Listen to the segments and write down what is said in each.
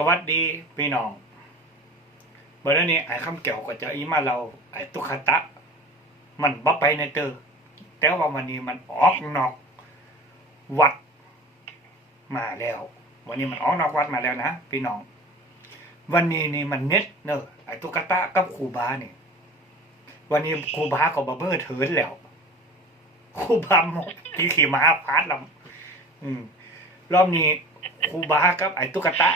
สวัสดีพี่น้องเมื่อนี้ไอ้คำเกี่ยวก็จะอีมาเราไอ้ตุคตะ มันบ่ไปในเตอแต่ว่าวันนี้มันออกนอก วัดมาแล้ว วันนี้มันออกนอกวัดมาแล้วนะพี่น้อง วันนี้นี่มันเน็ตเนอะไอ้ตุกตะกับครูบาเนี่ยวันนี้ครูบาก็บาเบ้อเถินแล้วครูบาหมดที่ขี่ม้าพาดลำอืมรอบนี้ครูบากับไอ้ตุ๊กตา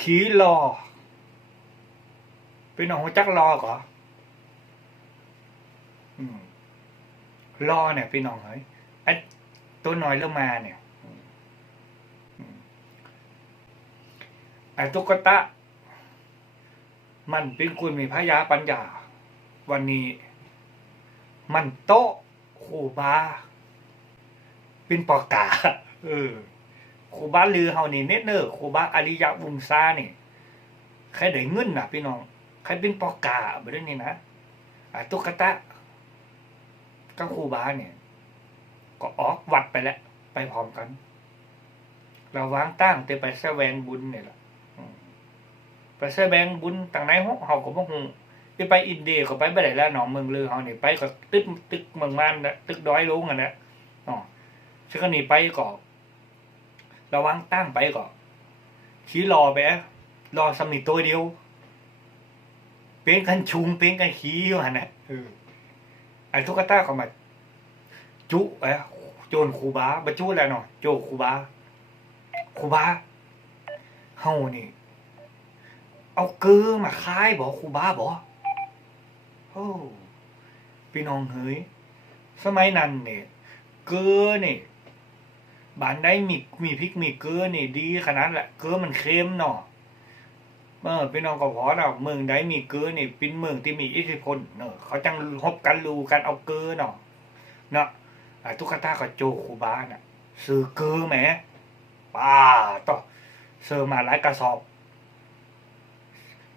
ขี่รอเป็นน้องจักรอก่ออืมรอเนี่ยพี่น้องเฮ้ยไอ้ตัวน้อยเริ่มมาเนี่ยไอ้ตุ๊กตามันเป็นคุณมีพระยาปัญญา วันนี้ มันโต๊ะครูบา เป็นปอกาเออ ครูบาลือเฮานี่เน็ตเนอร์ครูบาอริยะวงซานี่ใครได้เงินนะพี่น้องใครเป็นปอกาบ่ได้นี่นะตุ๊กตะกับครูบาเนี่ย ก็ออกวัดไปแล้วไปพร้อมกันเราวางตั้งแต่ไปแสวงบุญเนี่ยล่ะไปแสวงบุญต่างไหนเฮาเฮาก็บ่ฮู้ไปไปอินเดียก็ไปบ่ได้แล้วหนองเมืองลือเฮานี่ไปก็ตึกตึกเมืองมานนะตึกดอยลงอะนะอ๋อซึ่งก็หนีไปก่อน ระวังตั้งไปก่อนชี้รอไปอะรอสำนิตัวเดียว เป็นกันชุงเป็นกันขี้อยู่หันนะเออไอ้ทุกตาก็มาจุเอ้โจนคูบาบรจุแล้วเนาะโจคูบาคูบาเฮานี่ เอาเกลือมาคายบอกคูบาบอกโอ้พี่น้องเฮ้ยสมัยนั้นเนี่ยเกลือเนี่ย บ้านได้มีมีพริกมีเกลือนี่ดีขนาดแหละเกลือมันเค็มเนาะเออพี่น้องก็พอแล้วเมืองใดมีเกลือนี่เป็นเมืองที่มีอิทธิพลเนอะเขาจังฮบกันรูกันเอาเกลือเนาะเนาะทุกขตาก็โจคูบาน่ะซื้อเกลือแหมป้าต่อซื้อมาหลายกระสอบ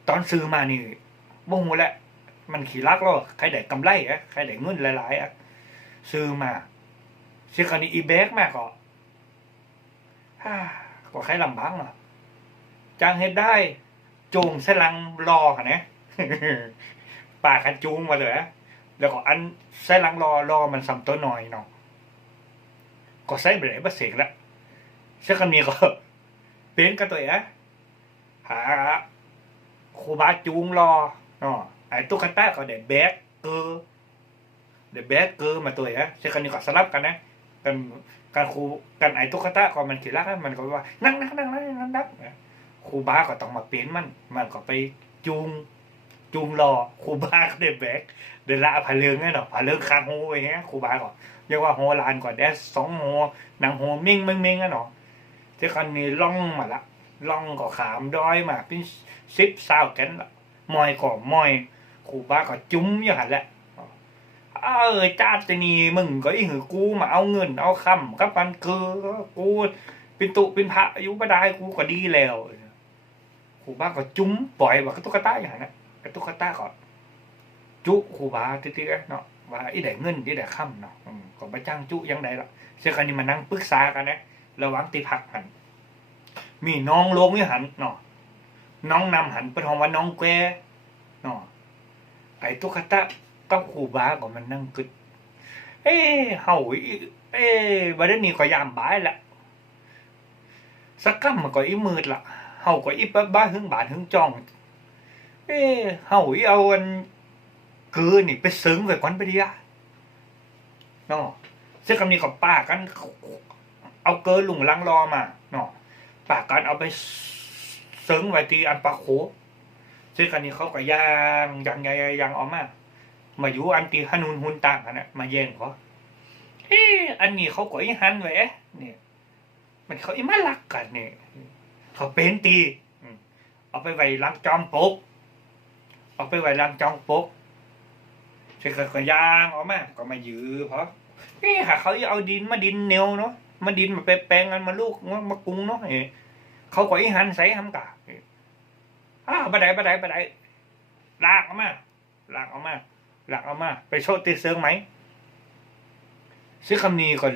ตอนซื้อมานี่บ่งแหละมันขี่ลักแล้วใครได้กำไรอะใครได้เงินหลายๆอะซื้อมาซื้อคันนี้อีแบกมากก็ฮ่า ก็ใครลำบากเนาะจ้างเฮ็ดได้โจงสลังรอค่ะนะปากันจูงมาเลยอะแล้วก็อันใส่ลังรอรอมันสำตัวหน่อยเนาะก็ใส่ไปไหนบ่เสกละเชื่อกันมีก็เป็นกันตัวเอะหาครูบาจูงรอเนาะไอ้ตุ๊กตาก็ได้แบกเกอเดี๋ยวแบกเกอมาตัวเอะเชื่อกันนี่ก็สลับกันนะกัน การครูกันไอ้ตุ๊กตาก็มันขีรักนะมันก็ว่านั่งนั่งนั่งนั่งนั่งนั่งครูบ้าก็ต้องมาเปลี่ยนมัน มันก็ไปจูงจูงรอครูบ้าก็ได้แบกเดินละผาเลืองเนี่ยเนาะผาเลืองคางโฮอย่างเงี้ยครูบ้าก็เรียกว่าโฮลานก่อนแดสสองโฮนางโฮมิ่งมิ่งมิ่งอะเนาะที่คันนี้ล่องมาละล่องก็ขามดอยมาเป็นสิบสาวแกนละมอยก็มอยครูบ้าก็จุ้มอย่างนั้นแหละ เออจ้าจะนีมึงก็อีหือกูมาเอาเงิน เอาคำกับมันคือกูเป็นตุเป็นพระอายุบ่ได้กูก็ดีแล้วครูบาก็จุ้มปล่อยว่ากระตุกกระต้าอย่างนั้นกระตุกกระต้าก็จุครูบาติ๊กๆเนาะว่าอีได้เงินอีได้คำเนาะก็ไปจ้างจุยังไดล่ะเชื่อกันนี่มานั่งปรึกษากันนะระหวังติพักหันมีน้องลงนี่หันเนาะน้องนำหันป็นของว่าน้องแกเนาะไอ้ตุ๊กตา กับครูบาก็มันนั่งกึดเอ้เฮาอีเอ้บัดนี้ก็ยามบ่ายละสักกำมันก็อีมืดละเฮาก็อีบ้าบ้าหึงบาดหึงจ้อง เอ้เฮาอีเอาอันกือนี่ไปซึ้งไว้ก่อนไปดิอะเนาะซึ่งคำนี้ก็ป้ากัน เอาเกินลุงลังรอมาเนาะป้ากันเอาไปซึ้งไว้ที่อันปะโคซึ่งคำนี้เขาก็ย่างย่างย่างย่างออกมา มาอยู่อันตีฮนุนหุนต่างกันนะมาแย่งเขาเฮ้อันนี้เขาก็อีหันไว้เนี่ย มันเขาอีมาลักกันเนี่ยเขาเป็นตีเอาไปไว้หลังจอมปกเอาไปไว้หลังจอมปกเสร็จก็ย่างออกมาก็มายื้อเพราะเฮ้หาเขาเอาดินมาดินเนียวเนาะมาดินมาแปลงกันมาลูกมากุ้งเนาะเอ้เขาก็อีหันใส่ทำกะอ้าวบันไดบัไดบัไดลากออกมาลากออกมา หลักเอามา ไปโชว์ตีเซิงไหมซื้อคำนี้ก่อน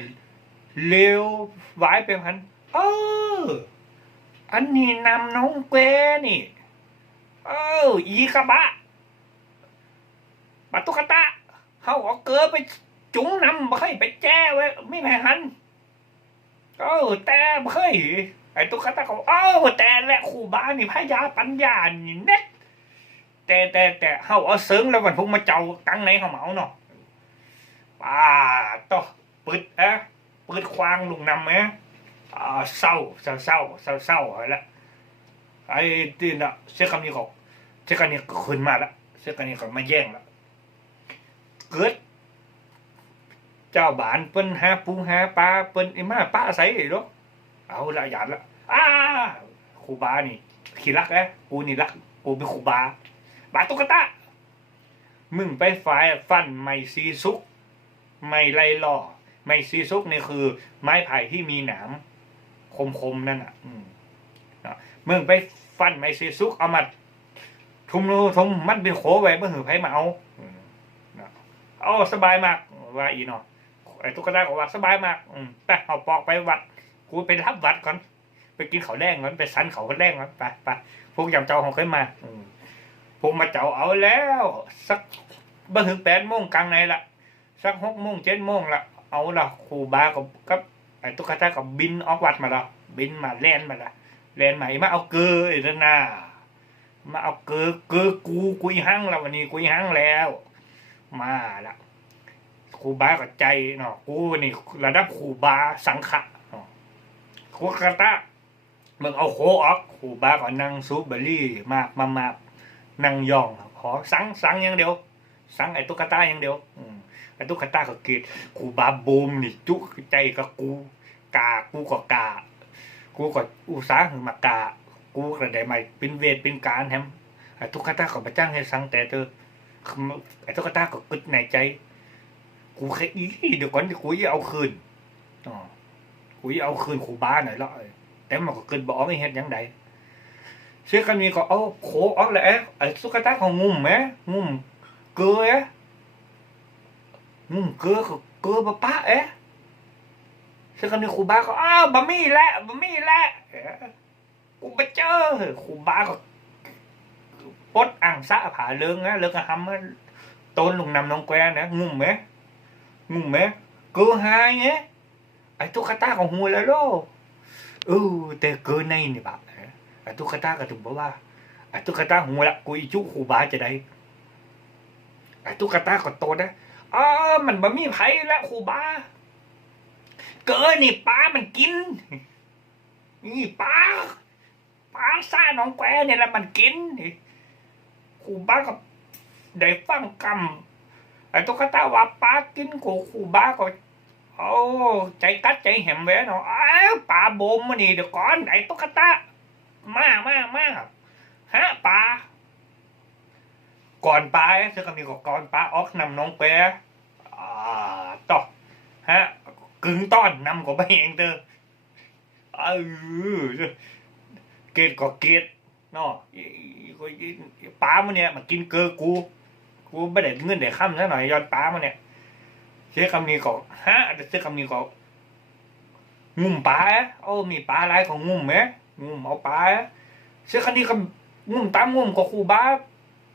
เร็วไว้เป็นพัน เออ อันนี้นำน้องเกนี่ เออ อีกระบะปะตุกตะเฮาเอาเกลือไปจุงนำบ่เคยไปแจ้ไว้ไม่แพ้หันเออแต่บ่เคยไอ้ตุกตะก็เออแต่และครูบานี่พยาปัญญานี่เน็ต แต่แต่แต่เฮาเอาเสิงแล้ววันพวกมาเจ้ากังไหนเฮาเหมาเนาะป้าต่อปึดอะปึดควางลุงนำไหมอ่าเศร้าเศร้าเศร้าเศร้าเศร้าอะไรละไอ้ที่น่ะเสื้อคำนี้ก็เสื้อคำนี้ก็ขึ้นมาละเสื้อคำนี้ก็มาแย่งละเกิด เจ้าบ้านเปิ้นหาปูหาปลาเปิ้นไอ้มาป้าใส่เนาะเอาละหยาดละอ้าครูบานี่ขี้รักแอะกูนี่รักกูเป็นครูบา บาตุกตามึงไปฝ่ายฟันไม้ซีซุก ไม่ไลล่อ ไม้ซีซุกนี่คือ ไม้ไผ่ที่มีหนามคมๆนั่นอะอืมึงไปฟันไม้ซีซุกเอามาทุมโทุมมัดเป็นโขไว้เมื่อหือไผมาเอาอืมนะเอาสบายมากว่าอีเนาะไอ้ตุ๊กตาก็ว่าสบายมาก อืมไปเอาปอกไปวัด กูไปรับวัดก่อน ไปกินเขาแดงก่อน ไปสันเขาแดงก่อน ไปไปพวกยำเจ้าของเคยมา อืม ผมมาเจ้าเอาแล้ว สักบ่ถึงแปดโมงกลางในละสักหกโมงเจ็ดโมงละเอาละครูบากับกับไอ้ตุ๊กตากับบินออกวัดมาละบินมาแล่นมาละแล่นมาอีมาเอาเกลือไอ้เดนามาเอาเกลือเกลือกูกุยหั่งแล้ววันนี้กุยหั่งแล้ว มาละครูบากับใจเนาะกูนี่ระดับครูบาสังขะเนาะครูกตามึงเอาโคออกครูบาก็นั่งซูบเบอรี่มากมามา นั่งย่องขอสังสังอย่างเดียว สังไอ้ตุ๊กตาอย่างเดียวไอ้ตุ๊กตาก็เกลียดกูบาบูมนี่จุใจกับกูกากูก็กากูก็อุตสาหึงมากากูก็ได้มาเป็นเวทเป็นการแฮมไอ้ตุ๊กตาก็มาจ้างให้สังแต่เธอไอ้ตุ๊กตาก็กึดในใจ กูแค่อีเดี๋ยวก่อนกูจะเอาคืนอ๋อกูจะเอาคืนครูบาหน่อยละแต่มันก็เกินบอกไม่เห็นยังไง เชื่อกันมีก็เอาโขออกเลยไอ้สุกตาของงุ่มไหมงุ่มเกลืองุ่มเกลือเกลือบะปะเอ๊ะเชื่อกันมีครูบาก็อ้าวบะมี่แหละบะมี่แหละกูไปเจอครูบาก็ปดอ่างซะผาเลิงนะเลิงอะทำมันต้นลงนำน้องแกวนะงุ่มไหมงุ่มไหมเกลือหายเงี้ยไอ้ตุ๊กตาของหัวแล้วโลเออแต่เกลือในนี่บะ ไอ้ตุ๊กตาก็ถึงบอกว่าไอ้ตุ๊กตาหัวละกูอีจุครูบาจะได้ไอ้ตุ๊กตาก็โตนะอ๋อมันบ่มีไผ่ละครูบา เกินนี่ปลามันกิน นี่ปลาปลาซ่าน้องแควเนี่ยแหละมันกินนี่ครูบาก็ได้ฟังกำไอ้ตุ๊กตาว่าปลากินกูคูบาก็โอ้ใจกัดใจแหมแหวะเนาะอ้าวปลาบมมานี่เดี๋ยวก่อนไอ้ตุ๊กตา มามามาฮะปลาก่อนปลาเธอก็มีก็ก่อนปลาออกนำน้องเปรอ่าต่อฮะกึ่งต้อนนำก็ไปเองเตอเออเกตก็เกตเนาะอีก็อีปลามันเนี่ยมากินเกลือกู กูไม่ได้เงินได้ค่ำซะหน่อยย้อนปลามันเนี่ยเชื่อคำนี้ก็ฮะเชื่อคำนี้ก็งุ่มปลาโอ้มีปลาอะไรของงุ่มไหม งุ่มเอาปลาเสื้อคันนี้ก็งุ่มตามงุ่มก็ครูบา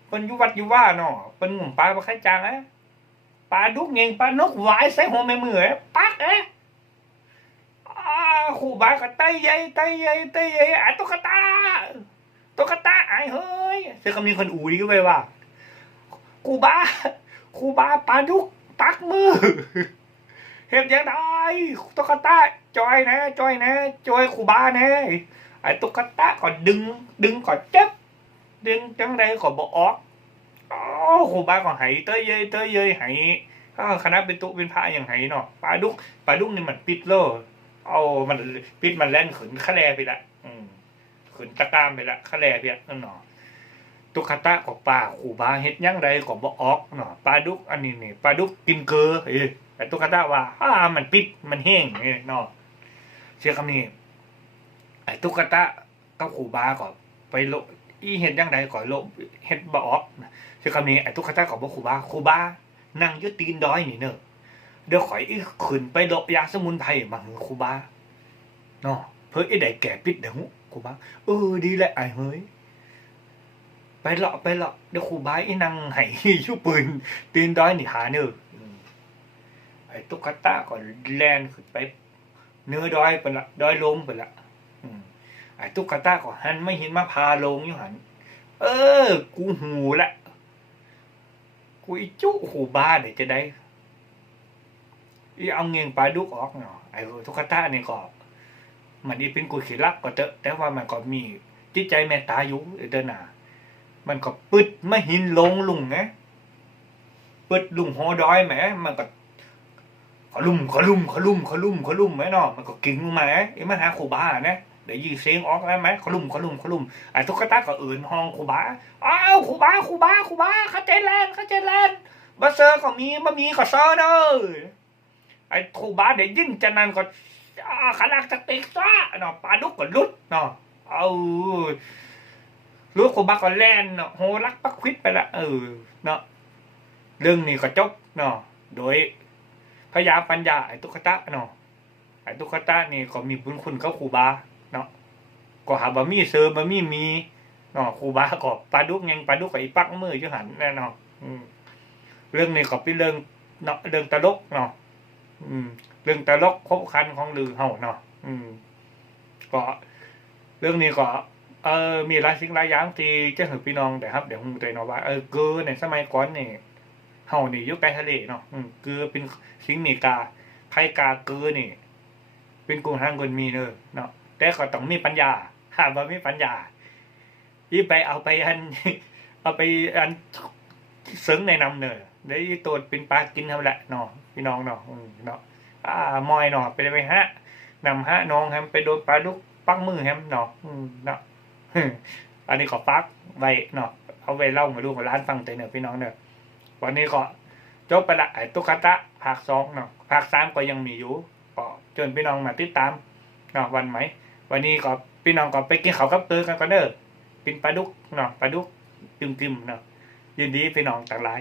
เป็นยุวัดยุว่าเนาะเป็นงุ่มปลาปลาไข่จางอะปลาดุกเงงปลานกหวายใส่หัวแม่มือเอ๊ะปักเอ๊ะอ้าครูบาก็ไตใหญ่ไตใหญ่ไตใหญ่อะตุ๊กตาตุ๊กตาไอ้เฮ้ยเสื้อคำนี้คนอูดีก็ไปว่าครูบาครูบาปลาดุกปักมือเห็นยังไงตุ๊กตาจอยนะจอยนะจอยครูบานะ ไอ้ตุ๊กตาก็ดึง ดึงก็จับดึงจังใดก็บอกออกอ๋อครูบาก็ไหเตยเยยเตยเยยไหาวคณะเป็นตุเป็นพระอย่างไหเนาะปลาดุกปลาดุกนี่มันปิดโลเอามันปิดมันแล่นขืนขะแลไปละอืมขืนตะกามไปละขะแลไปละนั่นเนาะตุ๊กตาก็ปลาคูบาเฮ็ดยังใดก็บอกออกเนาะปลาดุกอันนี้นี่ปลาดุกกินเกลือเอ้ยไอ้ตุ๊กตาว่าอ้ามันปิดมันแห้งนี่เนาะเชื่อคำนี้ ไอ้ตุ๊กตากับครูบาก็ไปโลอีเห็นยังไงก็โลเห็ดบออกคือคำนี้ไอ้ตุ๊กตากับครูบาครูบานั่งยึดตีนดอยนี่เนอะเดี๋ยวข่อยอีขึ้นไปโลยาสมุนไพรมาหึงครูบาเนาะเพื่อไอ้ได้แก่ปิดเดี๋ยวหูครูบาเออดีแหละไอ้เฮ้ยไปเลาะไปเลาะเดี๋ยวครูบาอีนังไห้ชูปืนตีนดอยนี่หาเนออืมไอ้ตุ๊กตาก็แลนขึ้นไป เนื้อดอยไปละดอยลงไปละ ไอ้ตุ๊กตาก็หันไม่เห็นมาพาลงอยู่หัน เออ กูหูละกูอีจุหูบ้าเดี๋ยวจะได้อีเอาเงินปลาดุกออกเนาะไอ้ตุ๊กตาเนี่ยก็มันอีเป็นกูขีรักก็เถอะแต่ว่ามันก็มีจิตใจเมตตาอยู่เดินหนามันก็ปึดไม่หินลงลุงไงปึดลุงหอดอยแหมมันก็ขลุ่มขลุ่มขลุ่มขลุ่มขลุ่มไหมเนาะมันก็กิ่งลงมาไอ้มาหาคูบาเนี่ย เดี๋ยวยีเสียงออกแล้วไหมขลุ่มขลุ่มขลุ่มไอ้ตุ๊กตาก็อื่นห้องคูบาอ้าวคูบาคูบาคูบาเข้าใจแลนเข้าใจแลนบัสเซอร์ก็มีบะมีก็เซอร์เด้อไอ้คูบาเดี๋ยวยิ่งจะนั่นก็ขนาดจะติกซะเนาะปลาดุกก็ลุดเนาะเอาลูกของบักก็แล่นเนาะโหรักปักควิดไปละเออเนาะเรื่องนี้ก็จบเนาะโดยพยาปัญญาไอ้ตุ๊กตาเนาะไอ้ตุ๊กตานี่ก็มีบุญคุณกับครูบาเนา ก็หาบะมี่เซอร์บะมี่มีเนาะครูบาก็ปลาดุกยังปลาดุกกับอีปักมืออยู่หันแน่นอืมเรื่องนี้ก็เป็นเรื่องเนาะเรื่องตลกเนาะเรื่องตลกคบคันของลือเฮาเนาะก็เรื่องนี้ก็เออมีหลายสิ่งหลายอย่างที่จะเห็นพี่น้องแต่ครับเดี๋ยวผมจะเนาะว่าเออเกือในสมัยก่อนนี่เฮานี่ยู่ใกล้ทะเลเนาะเกลือเป็นสิ่งมีกาไข่กาเกลือนี่ เป็นกลุ่มทางคนมีเนอเนาะแต่ก็ต้องมีปัญญา หากว่มีปัญญายี่ไปเอาไปอัน เอาไปอันเสริงในนำเนอได้ตัวเป็นปลากินเท่าแหละนาะพี่น้องนอเนาะอ่ามอยนาะไปไปฮะนำฮะน้องแฮมไปโดนปลาดุกปักมือแฮมนอเนาะอันนี้ขอปักไว้เนาะเอาไว้เล่ามาดูกับร้านฟังเตยเนอพี่น้องเนอะวันนี้ก็จบไปละไอ้ตุ๊กตาภาคสองเนาะภาคสามก็ยังมีอยู่ก็เชิญพี่น้องมาติดตามเนาะวันไหม วันนี้ก็พี่น้องก็ไปกินข้าวกับเตอกันก็เด้อกินปลาดุกเนาะปลาดุกกึมๆเนาะยินดีพี่น้องต่างหลาย